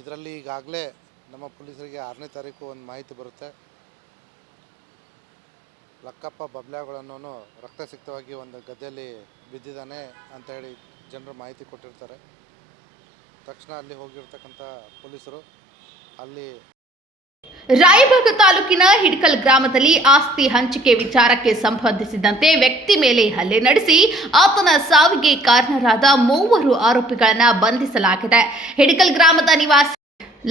ಇದರಲ್ಲಿ ಈಗಾಗಲೇ ನಮ್ಮ ಪೊಲೀಸರಿಗೆ 6ನೇ ತಾರೀಕು ಒಂದು ಮಾಹಿತಿ ಬರುತ್ತೆ. ಲಕ್ಕಪ್ಪ ಬಬ್ಲ್ಯಾಗಳನ್ನೋನು ರಕ್ತಸಿಕ್ತವಾಗಿ ಒಂದು ಗದ್ದೆಯಲ್ಲಿ ಬಿದ್ದಿದ್ದಾನೆ ಅಂತ ಹೇಳಿ ಜನರು ಮಾಹಿತಿ ಕೊಟ್ಟಿರ್ತಾರೆ. ತಕ್ಷಣ ಅಲ್ಲಿ ಹೋಗಿರ್ತಕ್ಕಂಥ ಪೊಲೀಸರು ಅಲ್ಲಿ ರಾಯಬಾಗ ತಾಲೂಕಿನ ಹಿಡ್ಕಲ್ ಗ್ರಾಮದಲ್ಲಿ ಆಸ್ತಿ ಹಂಚಿಕೆ ವಿಚಾರಕ್ಕೆ ಸಂಬಂಧಿಸಿದಂತೆ ವ್ಯಕ್ತಿ ಮೇಲೆ ಹಲ್ಲೆ ನಡೆಸಿ ಆತನ ಸಾವಿಗೆ ಕಾರಣರಾದ 3 ಆರೋಪಿಗಳನ್ನು ಬಂಧಿಸಲಾಗಿದೆ. ಹಿಡ್ಕಲ್ ಗ್ರಾಮದ ನಿವಾಸಿ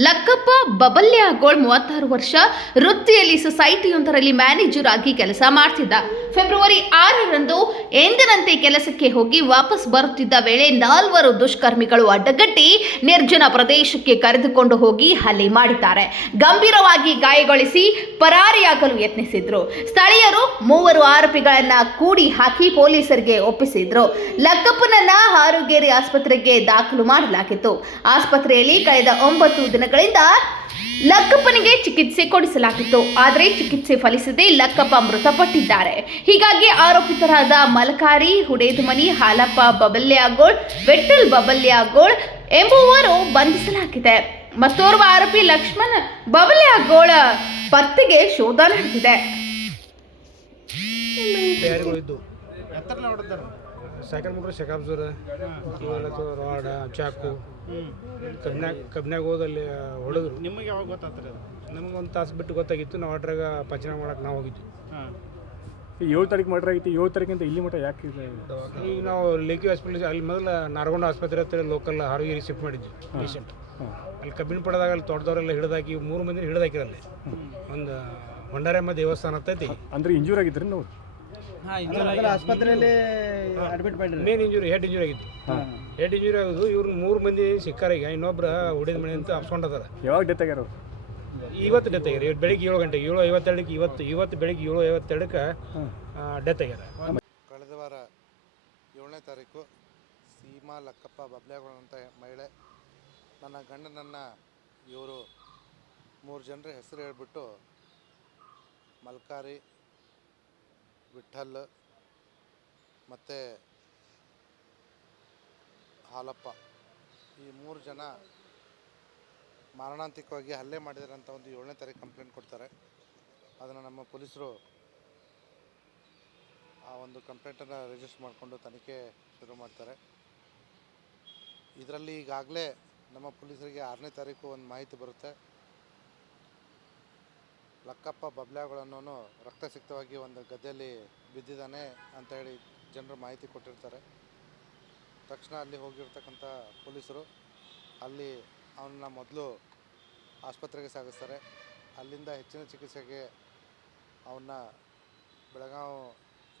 ಲಕ್ಕಪ್ಪ ಬಬಲ್ಯಾಗೋಳ್ 36 ವರ್ಷ, ವೃತ್ತಿಯಲ್ಲಿ ಸೊಸೈಟಿಯೊಂದರಲ್ಲಿ ಮ್ಯಾನೇಜರ್ ಆಗಿ ಕೆಲಸ ಮಾಡ್ತಿದ್ದ. ಫೆಬ್ರವರಿ 6ರಂದು ಎಂದಿನಂತೆ ಕೆಲಸಕ್ಕೆ ಹೋಗಿ ವಾಪಸ್ ಬರುತ್ತಿದ್ದ ವೇಳೆ 4 ದುಷ್ಕರ್ಮಿಗಳು ಅಡ್ಡಗಟ್ಟಿ ನಿರ್ಜನ ಪ್ರದೇಶಕ್ಕೆ ಕರೆದುಕೊಂಡು ಹೋಗಿ ಹಲ್ಲೆ ಮಾಡಿದ್ದಾರೆ. ಗಂಭೀರವಾಗಿ ಗಾಯಗೊಳಿಸಿ ಪರಾರಿಯಾಗಲು ಯತ್ನಿಸಿದ್ರು. ಸ್ಥಳೀಯರು 3 ಆರೋಪಿಗಳನ್ನ ಕೂಡಿ ಹಾಕಿ ಪೊಲೀಸರಿಗೆ ಒಪ್ಪಿಸಿದ್ರು. ಲಕ್ಕಪ್ಪನನ್ನ ಹಾರುಗೇರಿ ಆಸ್ಪತ್ರೆಗೆ ದಾಖಲು ಮಾಡಲಾಗಿತ್ತು. ಆಸ್ಪತ್ರೆಯಲ್ಲಿ ಕಳೆದ 9 ದಿನಗಳಿಂದ ಲಕ್ಕಪ್ಪನಿಗೆ ಚಿಕಿತ್ಸೆ ಕೊಡಿಸಲಾಗಿತ್ತು. ಆದರೆ ಚಿಕಿತ್ಸೆ ಫಲಿಸದೆ ಲಕ್ಕಪ್ಪ ಮೃತಪಟ್ಟಿದ್ದಾರೆ. ಹೀಗಾಗಿ ಆರೋಪಿತರಾದ ಮಲಕಾರಿ ಹುಡೇದುಮನಿ, ಹಾಲಪ್ಪ ಬಬಲ್ಯಾಗೋಳ್, ವಿಠ್ಠಲ್ ಬಬಲ್ಯಾಗೋಳ್ ಎಂಬುವರು ಬಂಧಿಸಲಾಗಿದೆ. ಮತ್ತೋರ್ವ ಆರೋಪಿ ಲಕ್ಷ್ಮಣ್ ಬಬಲ್ಯಾಗೋಳ ಪತ್ತೆಗೆ ಶೋಧ ನಡೆದಿದೆ. ಸೈಕಲ್ ಮುಟ್ರೆ ಶೆಕಾಬ್ಸೂರ ರಾಡ ಚಾಕು ಕಬ್ನ್ಯಾಗ ಹೋದಲ್ಲಿ ಹೊಡೆದ್ರು. ನಿಮಗೆ ಯಾವಾಗ ಗೊತ್ತಾಗ್ತದೆ? ನಮ್ಗೆ ಒಂದು ತಾಸು ಬಿಟ್ಟು ಗೊತ್ತಾಗಿತ್ತು. ನಾವು ಅದ್ರಾಗ ಪಂಚನಾಮ ಮಾಡಕ್ಕೆ ನಾವು ಹೋಗಿದ್ವಿ. 7 ತಾರೀಕು ಮಟ್ರ ಆಗಿತ್ತು. 7 ತಾರೀಕಿಂತ ಇಲ್ಲಿ ಮಟ್ಟ ಯಾಕೆ ಇದೆ? ಈಗ ನಾವು ಲೇಕಿ ಹಾಸ್ಪಿಟಲ್ ಅಲ್ಲಿ ಮೊದಲು ನಾರಗೊಂಡ ಆಸ್ಪತ್ರೆ ಹತ್ತಿರ ಲೋಕಲ್ ಹಾರುಗೇರಿ ಶಿಫ್ಟ್ ಮಾಡಿದ್ವಿ ಪೇಷಂಟ್. ಅಲ್ಲಿ ಕಬ್ಬಿನ ಪಡೆದಾಗ ಅಲ್ಲಿ ತೋಟದವರೆಲ್ಲ ಹಿಡಿದಾಕಿ 3 ಮಂದಿನ ಹಿಡಿದಾಕಿರಲ್ಲಿ ಒಂದು ಹೊಂಡಾರಮ್ಮ ದೇವಸ್ಥಾನ ಹತ್ತೈತಿ. ಅಂದ್ರೆ ಇಂಜೂರ್ ಆಗಿದ್ರಿ ನಾವು? ಆಸ್ಪತ್ರೆಯಲ್ಲಿ ಅಡ್ಮಿಟ್ ಮಾಡಿರಿ. ಮೇನ್ ಇಂಜುರಿ ಹೆಡ್ ಇಂಜುರಿ ಆಗಿತ್ತು. ಹೆಡ್ ಇಂಜುರಿ ಆಗೋದು ಇವ್ರು 3 ಮಂದಿ ಸಿಕ್ಕಾರ. ಈಗ ಇನ್ನೊಬ್ರು ಹೊಡೆದ ಮನೆ ಅಂತ ಅಪ್ಸ್ಕೊಂಡದಾರ. ಯಾವಾಗ ಡೆತ್ ಆಗ್ಯಾರ? ಇವತ್ತು ಡೆತ್ ಆಗ್ಯಾರ. ಇವತ್ತು ಬೆಳಿಗ್ಗೆ 7 ಗಂಟೆಗೆ 7:52 ಇವತ್ತು ಬೆಳಿಗ್ಗೆ 7:52 ಡೆತ್ ಆಗ್ಯಾರ. ಕಳೆದ ವಾರ 7ನೇ ತಾರೀಕು ಸೀಮಾ ಲಕ್ಕಪ್ಪ ಬಬ್ಲ್ಯಾಗೋಳ್ ಅಂತ ಮಹಿಳೆ ನನ್ನ ಗಂಡನನ್ನು ಇವರು 3 ಜನರ ಹೆಸರು ಹೇಳ್ಬಿಟ್ಟು ಮಲ್ಕಾರಿ, ವಿಠ್ಠಲ್ ಮತ್ತು ಹಾಲಪ್ಪ ಈ 3 ಜನ ಮಾರಣಾಂತಿಕವಾಗಿ ಹಲ್ಲೆ ಮಾಡಿದ್ದಾರೆ ಅಂತ ಒಂದು 7ನೇ ತಾರೀಕು ಕಂಪ್ಲೇಂಟ್ ಕೊಡ್ತಾರೆ. ಅದನ್ನು ನಮ್ಮ ಪೊಲೀಸರು ಆ ಒಂದು ಕಂಪ್ಲೇಂಟನ್ನು ರಿಜಿಸ್ಟರ್ ಮಾಡಿಕೊಂಡು ತನಿಖೆ ಶುರು ಮಾಡ್ತಾರೆ. ಇದರಲ್ಲಿ ಈಗಾಗಲೇ ನಮ್ಮ ಪೊಲೀಸರಿಗೆ 6ನೇ ತಾರೀಕು ಒಂದು ಮಾಹಿತಿ ಬರುತ್ತೆ. ಲಕ್ಕಪ್ಪ ಬಬ್ಲ್ಯಾಗಳನ್ನೋನು ರಕ್ತಸಿಕ್ತವಾಗಿ ಒಂದು ಗದ್ದೆಯಲ್ಲಿ ಬಿದ್ದಿದ್ದಾನೆ ಅಂತ ಹೇಳಿ ಜನರು ಮಾಹಿತಿ ಕೊಟ್ಟಿರ್ತಾರೆ. ತಕ್ಷಣ ಅಲ್ಲಿ ಹೋಗಿರ್ತಕ್ಕಂಥ ಪೊಲೀಸರು ಅಲ್ಲಿ ಅವನ್ನ ಮೊದಲು ಆಸ್ಪತ್ರೆಗೆ ಸಾಗಿಸ್ತಾರೆ. ಅಲ್ಲಿಂದ ಹೆಚ್ಚಿನ ಚಿಕಿತ್ಸೆಗೆ ಅವನ್ನ ಬೆಳಗಾವಿ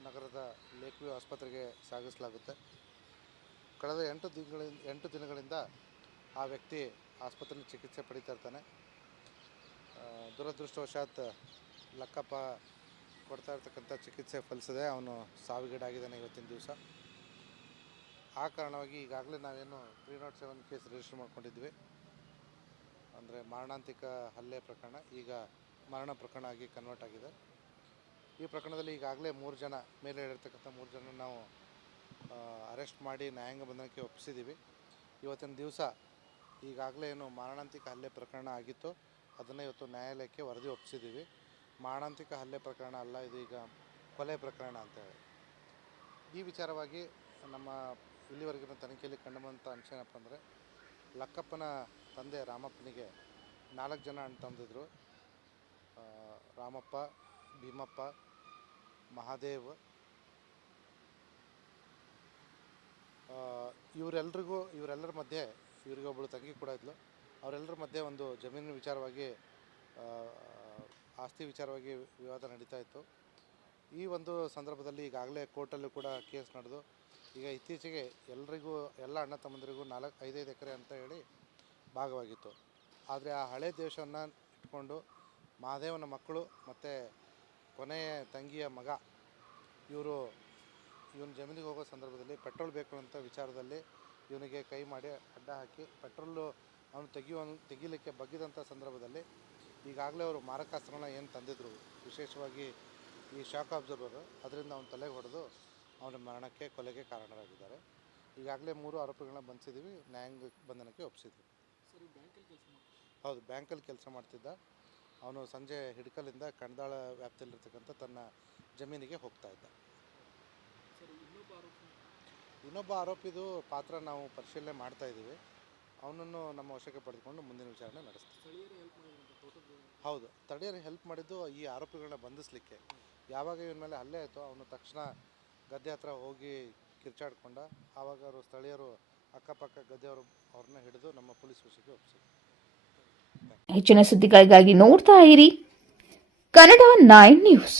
ನಗರದ ಲೇಕ್ವ್ಯೂ ಆಸ್ಪತ್ರೆಗೆ ಸಾಗಿಸಲಾಗುತ್ತೆ. ಕಳೆದ 8 ದಿನಗಳಿಂದ ಆ ವ್ಯಕ್ತಿ ಆಸ್ಪತ್ರೆಯಲ್ಲಿ ಚಿಕಿತ್ಸೆ ಪಡೀತಾ ಇರ್ತಾನೆ. ದುರದೃಷ್ಟವಶಾತ್ ಲಕ್ಕಪ್ಪ ಕೊಡ್ತಾ ಇರ್ತಕ್ಕಂಥ ಚಿಕಿತ್ಸೆ ಫಲಿಸದೆ ಅವನು ಸಾವಿಗೀಡಾಗಿದ್ದಾನೆ ಇವತ್ತಿನ ದಿವಸ. ಆ ಕಾರಣವಾಗಿ ಈಗಾಗಲೇ ನಾವೇನು 307 ಕೇಸ್ ರಿಜಿಸ್ಟರ್ ಮಾಡ್ಕೊಂಡಿದ್ವಿ. ಅಂದರೆ ಮಾರಣಾಂತಿಕ ಹಲ್ಲೆ ಪ್ರಕರಣ ಈಗ ಮರಣ ಪ್ರಕರಣ ಆಗಿ ಕನ್ವರ್ಟ್ ಆಗಿದೆ. ಈ ಪ್ರಕರಣದಲ್ಲಿ ಈಗಾಗಲೇ 3 ಜನ ಮೇಲೆ ಹೇಳಿರ್ತಕ್ಕಂಥ 3 ಜನ ನಾವು ಅರೆಸ್ಟ್ ಮಾಡಿ ನ್ಯಾಯಾಂಗ ಬಂಧನಕ್ಕೆ ಒಪ್ಪಿಸಿದ್ದೀವಿ. ಇವತ್ತಿನ ದಿವಸ ಈಗಾಗಲೇ ಏನು ಮಾರಣಾಂತಿಕ ಹಲ್ಲೆ ಪ್ರಕರಣ ಆಗಿತ್ತು ಅದನ್ನು ಇವತ್ತು ನ್ಯಾಯಾಲಯಕ್ಕೆ ವರದಿ ಒಪ್ಪಿಸಿದ್ದೀವಿ. ಮಾರಣಾಂತಿಕ ಹಲ್ಲೆ ಪ್ರಕರಣ ಅಲ್ಲ, ಇದು ಈಗ ಕೊಲೆ ಪ್ರಕರಣ ಅಂತೇಳಿ. ಈ ವಿಚಾರವಾಗಿ ನಮ್ಮ ಇಲ್ಲಿವರೆಗಿನ ತನಿಖೆಯಲ್ಲಿ ಕಂಡುಬಂದಂಥ ಅಂಶ ಏನಪ್ಪ ಅಂದರೆ, ಲಕ್ಕಪ್ಪನ ತಂದೆ ರಾಮಪ್ಪನಿಗೆ 4 ಜನ ಅಣ್ಣ ತಮ್ಮದಿದ್ರು. ರಾಮಪ್ಪ, ಭೀಮಪ್ಪ, ಮಹಾದೇವ್. ಇವರೆಲ್ಲರ ಮಧ್ಯೆ ಇವರಿಗೆ ಒಬ್ಬಳು ತಂಗಿ ಕೂಡ ಇದ್ಲು. ಅವರೆಲ್ಲರ ಮಧ್ಯೆ ಒಂದು ಜಮೀನಿನ ವಿಚಾರವಾಗಿ ಆಸ್ತಿ ವಿಚಾರವಾಗಿ ವಿವಾದ ನಡೀತಾ ಇತ್ತು. ಈ ಒಂದು ಸಂದರ್ಭದಲ್ಲಿ ಈಗಾಗಲೇ ಕೋರ್ಟಲ್ಲೂ ಕೂಡ ಕೇಸ್ ನಡೆದು ಈಗ ಇತ್ತೀಚೆಗೆ ಎಲ್ಲ ಅಣ್ಣ ತಮ್ಮಂದಿರಿಗೂ 4-5 ಎಕರೆ ಅಂತ ಹೇಳಿ ಭಾಗವಾಗಿತ್ತು. ಆದರೆ ಆ ಹಳೆ ದೇಶವನ್ನು ಇಟ್ಕೊಂಡು ಮಹಾದೇವನ ಮಕ್ಕಳು ಮತ್ತು ಕೊನೆಯ ತಂಗಿಯ ಮಗ ಇವನ ಜಮೀನಿಗೆ ಹೋಗೋ ಸಂದರ್ಭದಲ್ಲಿ ಪೆಟ್ರೋಲ್ ಬೇಕು ಅಂತ ವಿಚಾರದಲ್ಲಿ ಇವನಿಗೆ ಕೈ ಮಾಡಿ ಅಡ್ಡ ಹಾಕಿ ಪೆಟ್ರೋಲು ಅವನು ತೆಗೀಲಿಕ್ಕೆ ಬಗ್ಗಿದಂಥ ಸಂದರ್ಭದಲ್ಲಿ ಈಗಾಗಲೇ ಅವರು ಮಾರಕಾಸ್ತ್ರನ ಏನು ತಂದಿದ್ರು, ವಿಶೇಷವಾಗಿ ಈ ಶಾಕ್ ಅಬ್ಸರ್ವರ್, ಅದರಿಂದ ಅವನ ತಲೆಗೆ ಹೊಡೆದು ಅವನ ಮರಣಕ್ಕೆ, ಕೊಲೆಗೆ ಕಾರಣರಾಗಿದ್ದಾರೆ. ಈಗಾಗಲೇ 3 ಆರೋಪಿಗಳನ್ನ ಬಂಧಿಸಿದ್ದೀವಿ, ನ್ಯಾಯಾಂಗ ಬಂಧನಕ್ಕೆ ಒಪ್ಪಿಸಿದ್ವಿ. ಹೌದು, ಬ್ಯಾಂಕಲ್ಲಿ ಕೆಲಸ ಮಾಡ್ತಿದ್ದ ಅವನು. ಸಂಜೆ ಹಿಡ್ಕಲಿಂದ ಕಣದಾಳ ವ್ಯಾಪ್ತಿಯಲ್ಲಿರ್ತಕ್ಕಂಥ ತನ್ನ ಜಮೀನಿಗೆ ಹೋಗ್ತಾ ಇದ್ದ. ಇನ್ನೊಬ್ಬ ಆರೋಪಿದು ಪಾತ್ರ ನಾವು ಪರಿಶೀಲನೆ ಮಾಡ್ತಾ ಇದ್ದೀವಿ. ಅವನನ್ನು ನಮ್ಮ ವಶಕ್ಕೆ ಪಡೆದುಕೊಂಡು ಮುಂದಿನ ವಿಚಾರಣೆ ನಡೆಸ್ತೀವಿ. ಹೌದು, ಸ್ಥಳೀಯರಿಗೆ ಹೆಲ್ಪ್ ಮಾಡಿದ್ದು ಈ ಆರೋಪಿಗಳನ್ನ ಬಂಧಿಸಲಿಕ್ಕೆ. ಯಾವಾಗ ಇವನ ಮೇಲೆ ಹಲ್ಲೆ ಆಯಿತು ಅವನು ತಕ್ಷಣ ಗದ್ದೆ ಹತ್ರ ಹೋಗಿ ಕಿರ್ಚಾಡ್ಕೊಂಡ. ಆವಾಗ ಅವರು ಸ್ಥಳೀಯರು ಅಕ್ಕಪಕ್ಕ ಗದ್ದೆಯವರು ಅವ್ರನ್ನ ಹಿಡಿದು ನಮ್ಮ ಪೊಲೀಸ್ ವಶಕ್ಕೆ ಒಪ್ಪಿಸಿದ್ರು. ಹೆಚ್ಚಿನ ಸುದ್ದಿಗಳಿಗಾಗಿ ನೋಡ್ತಾ ಇರಿ ಕನ್ನಡ 9 ನ್ಯೂಸ್.